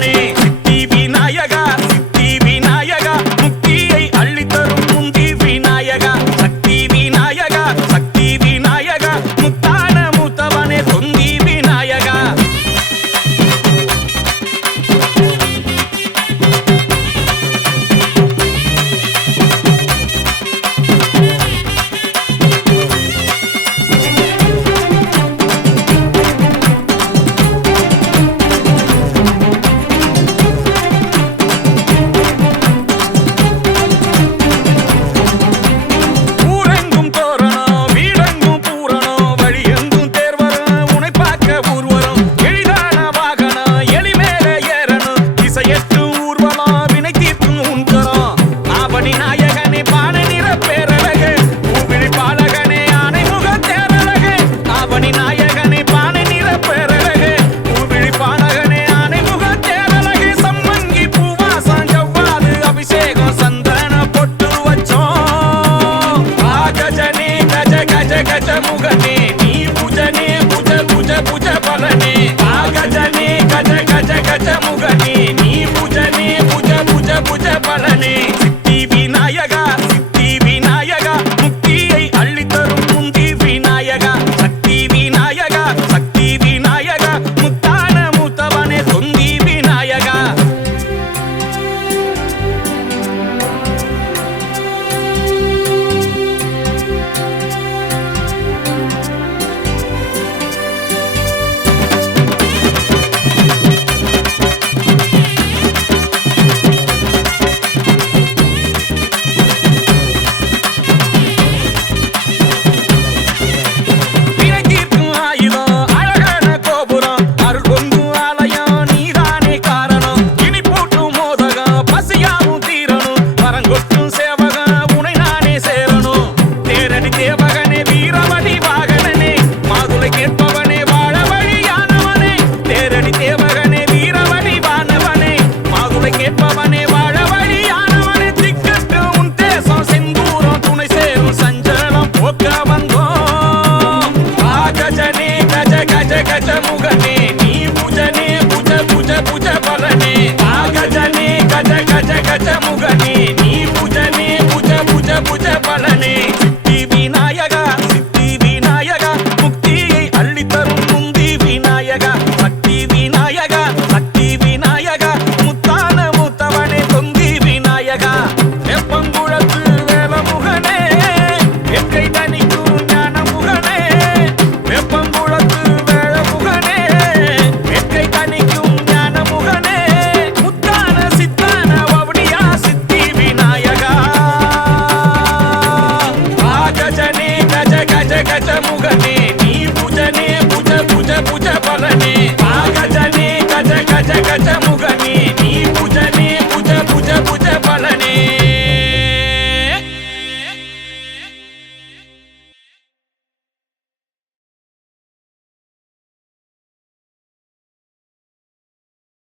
பலனே சித்தி விநாயகா சித்தி விநாயகா முக்தியை அள்ளித்தரும் முந்தி விநாயகா சக்தி விநாயகா சக்தி விநாயகா முத்தான மூத்தவனே தொந்தி விநாயகா गजमुगने नी पूजने पूज पूज पूज बलने गजने गज गज गजमुगने नी पूजने पूज पूज पूज बलने सिद्धि विनायका मुक्तियै अள்ளித்தரும் முந்தி விநாயகா சக்தி விநாயகா சக்தி விநாயகா முத்தான மூத்தவனே தொந்தி விநாயகா गजमुगने नी पूजने पूज पूज पूज बलने गजने गज गज गजमुगने नी पूजने पूज पूज पूज बलने सिद्धि विनायका मुक्तियै अள்ளித்தரும் முந்தி விநாயகா சக்தி விநாயகா சக்தி விநாயகா முத்தான மூத்தவனே தொந்தி விநாயகா வெப்பங்குளத்து வேலமுகனே எக்கை தனிக்கும் ஞான முகனே வெப்பங்குளத்து गजमुगने नी पूजने पूज पूज पूज बलने गजने गज गज गजमुगने